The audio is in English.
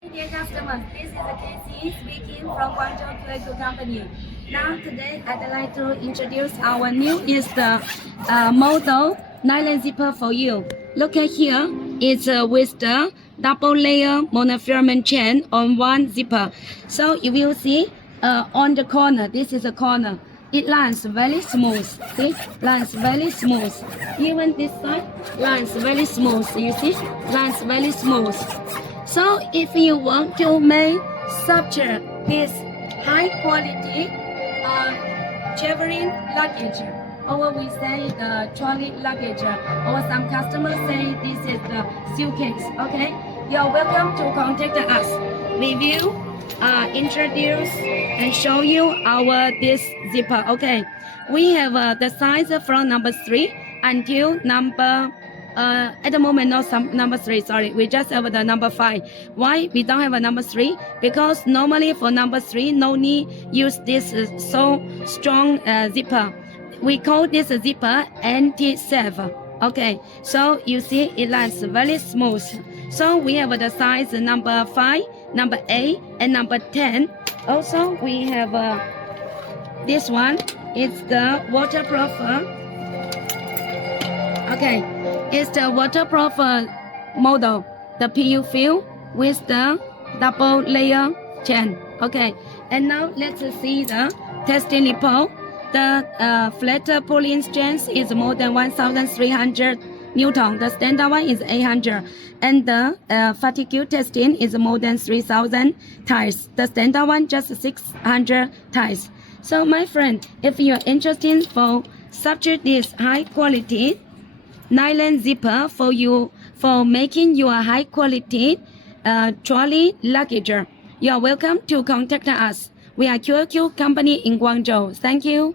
Dear customers, this is Casey speaking from Guangzhou Tobacco Company. Now today I'd like to introduce our newest model nylon zipper for you. Look at here, it's with the double layer monofilament chain on one zipper. So if you see on the corner, this is a corner. It lands very smooth. See, lands very smooth. Even this side lands very smooth. You see, lands very smooth. So if you want to make such this high quality traveling luggage, or we say the trolley luggage, or some customers say this is the suitcase, okay? You're welcome to contact us. We will introduce and show you our this zipper, okay? We have the size from number 3 until number at the moment, not some number 3, sorry. We just have the number 5. Why we don't have a number 3? Because normally for number 3, no need use this so strong zipper. We call this zipper anti-save. Okay, so you see it lands very smooth. So we have the size number 5, number 8, and number 10. Also, we have this one. It's the waterproof. Okay, it's the waterproof model, the PU feel with the double layer chain. Okay, and now let's see the testing report. The flat pulling strength is more than 1,300 Newton. The standard one is 800, and the fatigue testing is more than 3,000 times. The standard one just 600 times. So my friend, if you're interested for such this high quality nylon zipper for you for making your high quality trolley luggage, you are welcome to contact us. We are QQ company in Guangzhou. Thank you.